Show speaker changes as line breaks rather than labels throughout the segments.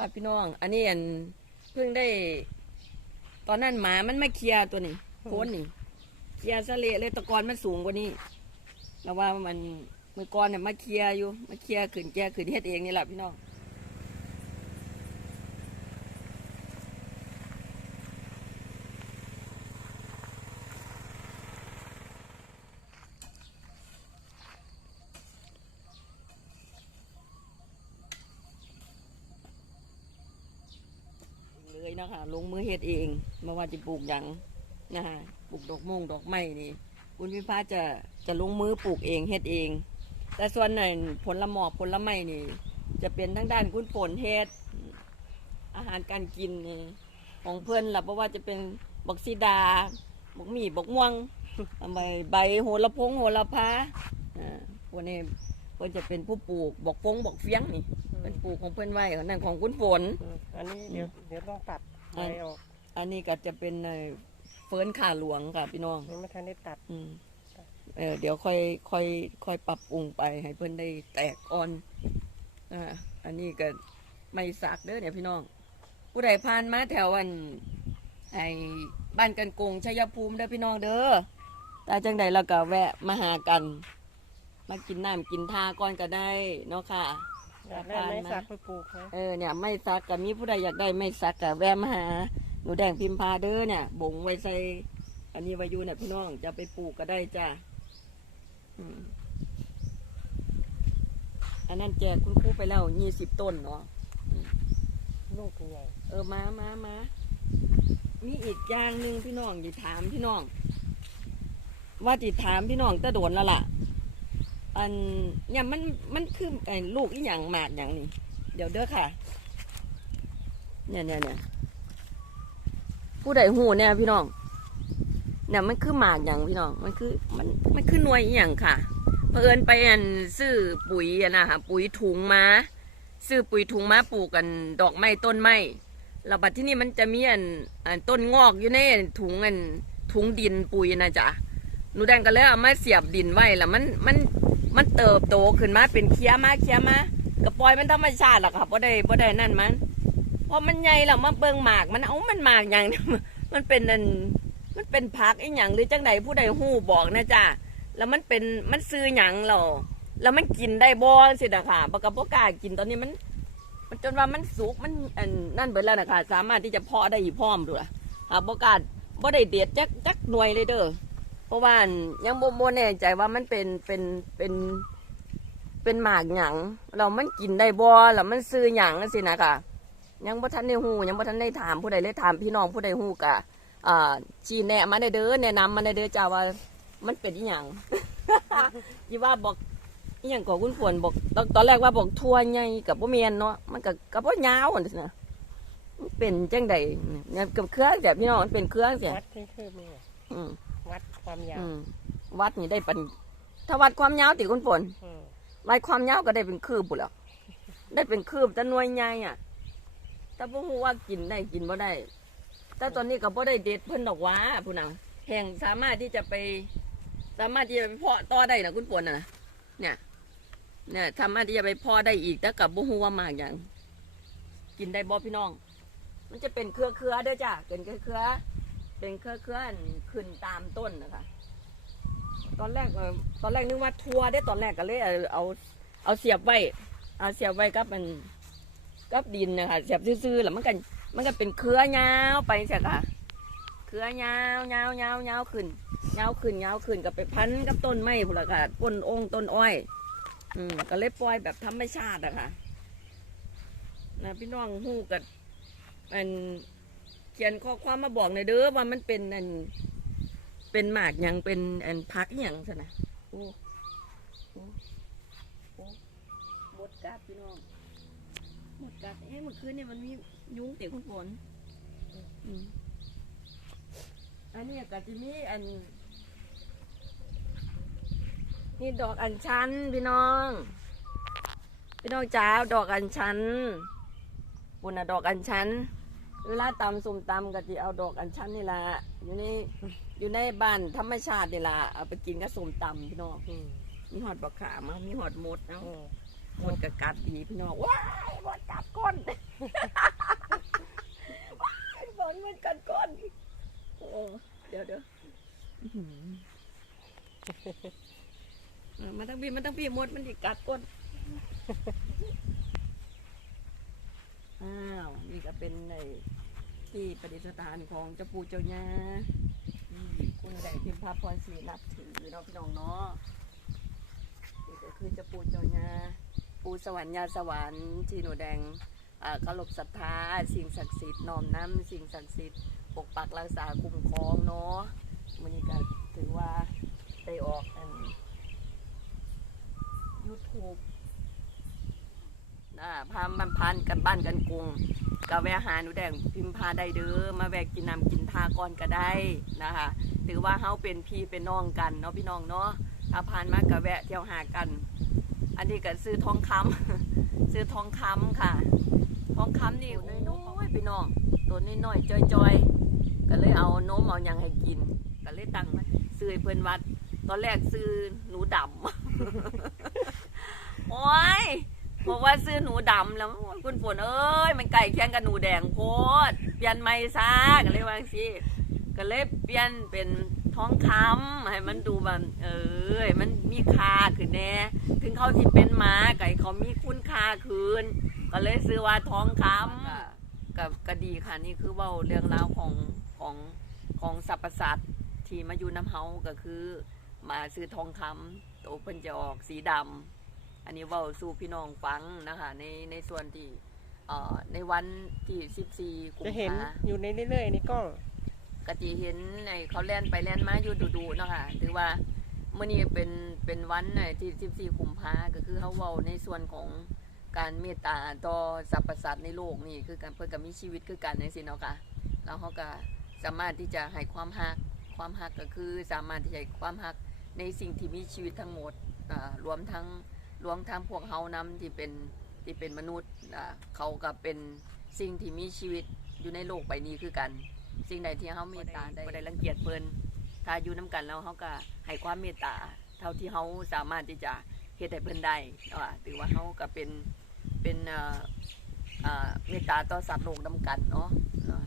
ป้าพี่น้อง อันนี้อันเพิ่งได้ ตอนนั้นหมามันมาเคลียร์ตัวนี้โคนนี่เคลียร์ซะเละเลยตะกอนมันสูงกว่านี้แล้วว่ามันมือกรอนเนี่ยมาเคลียร์อยู่มาเคลียร์ขืนแกขืนเฮ็ดเองนี่แหละพี่น้อง นะคะลงมือเฮ็ดเองม่ว่าจะปลูกหยังนะคะปลูกดอกมงดอกไม้นี่คุณพิพาจะจะลงมือปลูกเองเฮ็ดเอง แต่ส่วนในผลละหมอกผลละไม้นี่ จะเป็นทั้งด้านคุณฝนเฮ็ดอาหารการกินนี่ของเพื่อนล่ะเพราะว่าจะเป็นบักซีดาบักหมี่บักม่วงใบใบโหระพงโหระพาอ่าพวกนี้ เพื่อนจะเป็นผู้ปลูกบอกฟงบอกเฟียงนี่เป็นปลูกของเพื่อนไว้นั่นของคุณฝน
อืมอันนี้เดี๋ยวเดี๋ยวต้องตัดใบ
อัน
ออก
อันนี้ก็จะเป็นเอ่อเฟิร์นขาหลวงค่ะพี่น้อง
ยังไม่ทันได้ตัด
อืมเออเดี๋ยวค่อยค่อยค่อยปรับปรุงไปให้เพื่อนได้แตกอ่อนอ่าอันนี้ก็ไม่สักเด้อเนี่ยพี่น้อง ผู้ใดผ่านมาแถวอันไอ้บ้านกันกงชัยภูมิเด้อพี่น้องเด้อแต่จังใดเราก็แวะมาหากัน มากินน้ำกินท่าก่อนก็ได้เนาะค่ะ
อยากได้ไม้สักไปปลูกไหม
เออเนี่ยไม่ซักกับมีผู้ใดอยากได้ไม่ซักกับแวะมาหาหนูแดงพิมพาเด้อเนี่ยบ่งไว้ใส่อันนี้ไว้อยู่เนี่ยพี่น้องจะไปปลูกก็ได้จ้าอืมอันนั้นแจกคุณครูไปแล้วยี่สิบต้นเนาะ
ลูกใหญ่
เออมามามามีอีกอย่างหนึ่งพี่น้องอย่าถามพี่น้อง ว่าจิถามพี่น้องแตะโดนแล้วล่ะ อันเนี่ยมันมันคือไอ้ลูกอีหยังหมากอย่างนี่เดี๋ยวเด้อค่ะ เนี่ยเนี่ยเนี่ยผู้ใดหูเนี่ยพี่น้องเนี่ยมันคือหมากอย่างพี่น้องมันคือมันมันคือหน่วยอหย่างค่ะเพื่อนไปอันซื้อปุ๋ยอะนะคะปุ๋ยถุงมาซื้อปุ๋ยถุงมาปลูกกันดอกไม้ต้นไม้แล้วบัดที่นี่มันจะมีอันอันต้นงอกอยู่ในถุงอันถุงดินปุ๋ยนะจ๊ะหนูแดงก็เลยเอามาเสียบดินไว้แล้วมันมัน มันเติบโตขึ้นมาเป็นเคี้ยมาเคี้ยมาก็ปล่อยมันธรรมชาติหรอกค่ะบ่ได้บ่ได้นั่นมันพอมันใหญ่แล้วมาเบิ่งหมากมันเอามันหมากอย่างมันเป็นอันมันเป็นผักอีหยังหรือจังใดผู้ใดฮู้บอกนะจ๊ะแล้วมันเป็นมันซื้อหยังเราแล้วมันกินได้บ่สินะค่ะปกติบ่กล้ากินตอนนี้มันมันจนว่ามันสุกมันอันนั่นไปแล้วนะคะสามารถที่จะเพาะได้อีกพร้อมดูล่ะหากบ่กล้าบ่ได้เด็ดจักจักหน่วยเลยเด้อ เพราะว่าอันยังบ่บ่แน่ใจว่ามันเป็นเป็นเป็นเป็นหมากหยังเรามันกินได้บ่แล้วมันซื้อหยังสินะค่ะ ยังบ่ทันได้ฮู้ยังบ่ทันได้ถามผู้ใดเลยถามพี่น้องผู้ใดฮู้กะอ่าชี้แนะมาได้เด้อแนะนำมาได้เด้อจ้าว่ามันเป็นอีหยังยี่ว่าบอกอหย่างก่อคุณฝนบอกตอนตอนแรกว่าบอกทัวใหญ่กับพ่เมียนเนาะมันกับกับพ่ยาวอันนี้นะมันเป็นจังใดเนี่ยกับเครื่องแบบพี่น้องมันเป็นเครื่องเสีย
วัดที่คือมี
อืม
วัด ความยาว
อืมวัดนี่ได้เป็นถ้าวัดความยาวติคุณฝน
อืม
วัดความยาวก็ได้เป็นคืบบุนแล้วได้เป็นคืบแต่หน่วยใหญ่อะแต่พวกฮู้ว่ากินได้กินบ่ได้ แต่ตอนนี้ก็บ่ได้เด็ดเพิ่นดอกหว่าผู้นังแห่งสามารถที่จะไป สามารถที่จะไปเพาะต่อได้นะคุณฝนน่ะนะเนี่ย เนี่ยสามารถที่จะไปเพอได้อีกแต่กับบุหัวามากอย่าง กินได้บ่พี่น้อง มันจะเป็นเครือเครือๆเด้อจ้ะเป็นเครือเครือๆ เป็นเครือเครือๆอันขึ้นตามต้นนะคะ ตอนแรกเออตอนแรกนึกว่าทัวได้ตอนแรกก็เลยเอาเอาเอาเสียบไว้เอาเสียบไว้กับมันกับดินนะคะเสียบซื่อๆแล้วมันกันมันก็เป็นเครือยาวไปเสียค่ะ เครือยาวยาวยาวยาวขึ้นยาวขึ้นยาวขึ้นกับไปพันกับต้นไม้พุ่นละค่ะต้นองค์ต้นอ้อย อืมก็เลยปล่อยแบบธรรมชาติอะค่ะนะพี่น้องหู้กับอัน ขียนข้อความมาบอกในอยเด้อว่ามันเป็นอันเป็นหมากยังเป็นอันพักย่างซะนะโอ้โอ้โอ้หมดกัดพี่น้องหมดกัดเอ๊ะเมื่อคืนเนี่ยมันมียุงเตะคุณฝนอันนี้ก็จะมีอันนี่ดอกอัญชันพี่น้อง พี่น้องจ้าดอกอัญชันบุญนะดอกอัญชัน เวลาตำสุ่มตำก็จะเอาดอกอัญชันนี่ละอยู่ในอยู่ในบ้านธรรมชาตินี่ละเอาไปกินก็สุ่มตำพี่น้อง
มี
หอดบักขามามีหอดมดนะ
ม
ดกับกัดดีพี่น้องว้ายมดกัดก้นว้ายบอลมดกัดก้นเดี๋ยวเดี๋ยวมันต้องปีมันต้องปีมดมันดิกัดก้นอ้าวมี ก็เป็นในที่ประดิษฐานของเจ้าปู่เจ้าย่าคุณแดงพิมพาพรศรีนับถือเนาะพี่น้องเนาะนี่ก็คือเจ้าปู่เจ้าย่าปู่สวรรค์ยาสวรรค์ที่หนูแดงเคารพศรัทธาสิ่งศักดิ์สิทธิ์น้อมน้ำสิ่งศักดิ์สิทธิ์ปกปักรักษาคุ้มครองเนาะมันนี้ก็ถือว่าได้ออกอัน YouTube อ่า พามันพันกันบ้านกันกรุงก็แวะหาหนูแดงพิมพาได้เด้อมาแวะกินน้ำกินทาก่อนก็ได้นะคะถือว่าเฮาเป็นพี่เป็นน้องกันเนาะพี่น้องเนาะถ้าผ่านมาก็แวะเที่ยวหากัน อันนี้ก็ซื้อทองคำซื้อทองคำค่ะ ทองคำนี่น้อยพี่น้อง ตัวน้อยๆจอยๆ ก็เลยเอานมเอายังให้กิน ก็เลยตั้งมาซื้อเพื่อนวัด ตอนแรกซื้อหนูดำโอ้ย บอกว่าซื้อหนูดำแล้วคุณฝนเอ้ยมันไก่เคียงกับหนูแดงโคตรเปลี่ยนไม่ซะก็เลยว่าสิก็เลยเปลี่ยนเป็นทองคำให้มันดูแบบเออให้มันมีค่าขึ้นแน่ถึงเขาที่เป็นหมาไก่เขามีคุณค่าคืนก็เลยซื้อว่าทองคำกับก็ดีค่ะนี่คือเว่าเรื่องราวของของของสรรพสัตว์ที่มาอยู่น้ำเฮาก็คือ มาซื้อทองคำโตวเพิ่นจะออกสีดำ อันนี้เว้าสู่พี่น้องฟังนะคะในในส่วนที่เอ่อในวันที่14กุม
จะเห็น
ภา
อยู่ในเรื่อยๆในกล้อง
กะจิเห็นในเขาแล่นไปแล่นมาอยู่ดูๆเนาะค่ะถือว่าเมื่อนี้เป็นเป็นวันน่ะที่14กุมภาก็คือเขาเว้าในส่วนของการเมตตาต่อสรรพสัตว์ในโลกนี่คือการเพิ่นก็มีชีวิตคือกันในสิเนาะค่ะแล้วเขาก็สามารถที่จะให้ความฮักความฮักก็คือสามารถที่จะให้ความฮักในสิ่งที่มีชีวิตทั้งหมดอ่ารวมทั้ง รวมทั้งพวกเฮานำที่เป็นที่เป็นมนุษย์อ่าเขาก็เป็นสิ่งที่มีชีวิตอยู่ในโลกใบนี้คือกัน สิ่งใดที่เฮาเมตตาได้บ่ได้รังเกียจเพิ่นถ้าอยู่นํกันแล้วเฮาก็ให้ความเมตตา เท่าที่เฮาสามารถที่จะเฮ็ดให้เพิ่นได้อ่าถือว่าเฮาก็เป็นเป็นเอ่ออ่าเมตตาต่อสัตว์โลกนํกันเนาะอ่า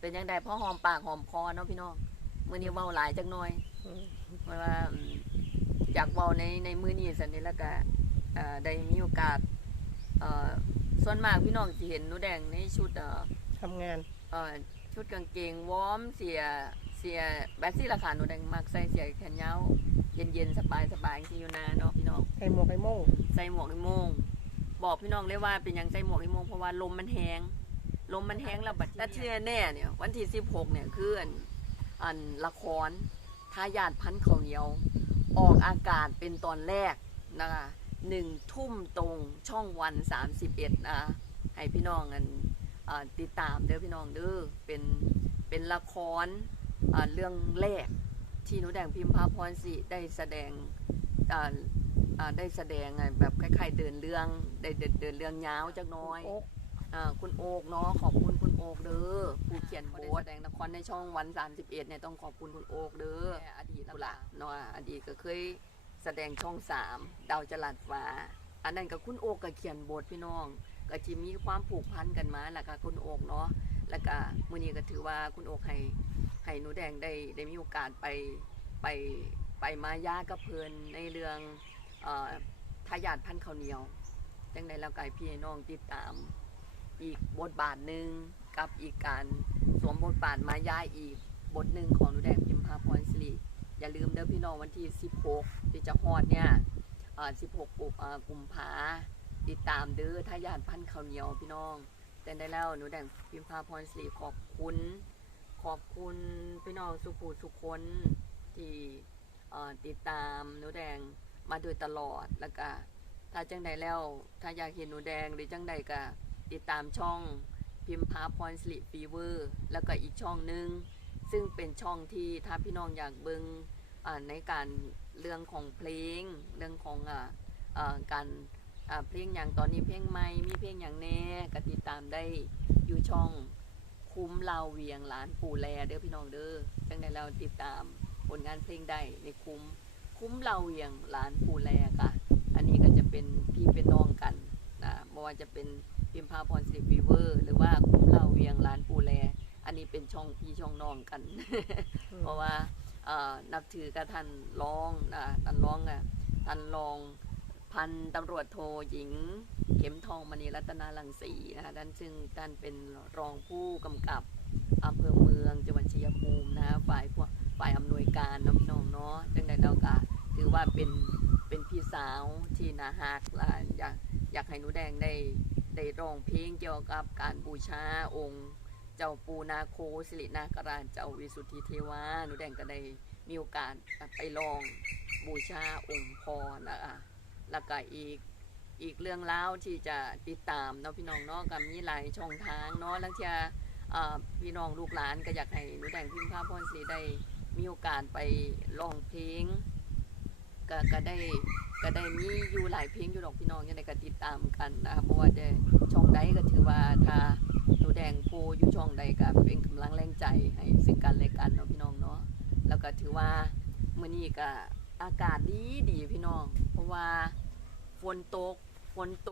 เป็นยังไงพ่อหอมปากหอมคอเนาะพี่น้องมื้อนี้เว้าหลายจักหน่อย
อืม
เพราะว่า อืมอยากเว้าในในมื้อนี้สันนี้แล้วก็เอ่อได้มีโอกาสเอ่อส่วนมากพี่น้องสิเห็นหนูแดงในชุดเอ่อ
ทำงาน
เอ่อชุดกางเกงวอร์มเสียเสียแบบซี่ราคาหนูแดงมักใส่เสียแขนยาวเย็นๆสบายสบายๆจริงๆอยู่นาเนาะพี่น้อง
ไข่หมวกไข่โม่ง
ใส่หมวกไอ้โมง บอกพี่น้องเลยว่าเป็นหยังใส่หมวกไอ้โมงเพราะว่าลมมันแห้งลมมันแห้งแล้วบัดแต่ที่แน่ๆเนี่ย วันที่สิบหกเนี่ยคืออันอันละครทายาทพันธุ์ข้าวเหนียว ออกอากาศเป็นตอนแรกนะคะหนึ่งทุ่มตรงช่องวันสามสิบเอ็ดนะให้พี่น้องกันอ่าติดตามเด้อพี่น้องเด้อเป็นเป็นละครอ่าเรื่องแรกที่หนูแดงพิมพาพรสิได้แสดงอ่าอ่าได้แสดงไงแบบคล้ายๆเดินเรื่องได้เดินเดินเรื่องยาวจักหน้อย
โอ๊ก
อ่าคุณโอกเนาะขอบคุณคุณ โอกเด้อผู้เขียนบทได้แสดงละครในช่องวัน 31เนี่ยต้องขอบคุณคุณโอกเด้ออดีตแล้วล่ะเนาะอดีตก็เคยแสดงช่องสามดาวจรัสฟ้า อันนั้นกับคุณโอกก็เขียนบทพี่น้องก็จะมีความผูกพันกันมาแหละค่ะคุณโอกเนาะแล้วก็มื้อนี้ก็ถือว่าคุณโอกให้ให้หนูแดงได้ได้มีโอกาสไปไปไปมาย่ากับเพลินในเรื่องเอ่อทายาทพันธุ์ข้าวเหนียวจังใดแล้วก็ให้พี่น้องติดตามอีกบทบาทหนึ่ง กับอีกการสวมบทบาทมายายอีกบทหนึ่งของหนูแดงพิมพาพรสิริอย่าลืมเด้อพี่น้องวันที่ 16 ที่จะฮอดเนี่ยอ่อ16กุมเอ่อกุมภาติดตามเด้อทายาทพันข้าวเหนียวพี่น้องแต่ได้แล้วหนูแดงพิมพาพรสิริขอบคุณ ขอบคุณพี่น้องสุภูสุคนที่ติดตามหนูแดงมาโดยตลอดแล้วก็ถ้าจังใดแล้ว ถ้าอยากเห็นหนูแดงหรือจังใดก็ติดตามช่อง พิมพ์พาพรสลิฟีเวอร์ แล้วก็อีกช่องหนึ่งซึ่งเป็นช่องที่ถ้าพี่น้องอยากเบิงอ่าในการเรื่องของเพลง เรื่องของออการเพลงอย่างตอนนี้เพลงใหม่มีเพลงอย่างแน่ก็ติดตามได้อยู่ช่องคุ้มลาวเวียงหลานปู่แลเด้อพี่น้องเด้อจังใดแล้วติดตามผลงานเพลงได้ในคุ้มคุ้มเราเวียงหลานปู่แลค่ะ อันนี้ก็จะเป็นพี่เป็นน้องกันนะไม่ว่าจะเป็น พิมพาพรสิริฟีเวอร์ หรือว่าคุ้มเราเวียงหลานปูแล อันนี้เป็นช่องพี่ช่องน้องกัน เพราะว่านับถือกับท่านรองนะท่านรองอะท่านรองพันตำรวจโทหญิง เข็มทองมณีรัตนาลังสีนะคะท่านซึ่งท่านเป็นรองผู้กำกับอำเภอเมืองจังหวัดชัยภูมินะฝ่ายพวกฝ่ายอำนวยการน้องพี่น้องเนาะจังใดเราก็ถือว่าเป็นเป็นพี่สาวที่นาฮักและอยากอยากให้หนูแดงได้ ได้ร้องเพลงเกี่ยวกับการบูชาองค์ เจ้าปูนาโคสิรินาคราชเจ้าวิสุทธิเทวาหนูแดงก็ได้มีโอกาสไปลองบูชาองค์พอนะคะแล้วก็อีกอีกเรื่องเล่าที่จะติดตามเนาะพี่น้องเนาะกับมีหลายช่องทางเนาะแล้วเทียพี่น้องลูกหลานก็อยากให้หนูแดงพิมพ์ภาพพรสีได้มีโอกาสไปลองเพลงก็ก็ได้ ก็ได้มีอยู่หลายเพลงอยู่ดอกพี่น้องยังไงก็ติดตามกันนะคะเพราะว่าได้ช่องใดก็ถือว่าถ้าหนูแดงโพอยู่ช่องใดก็เป็นกำลังแรงใจให้ซึ่งกันและกันเนาะพี่น้องเนาะแล้วก็ถือว่ามื้อนี้ก็อากาศดีดีพี่น้อง เพราะว่าฝนตกฝนตก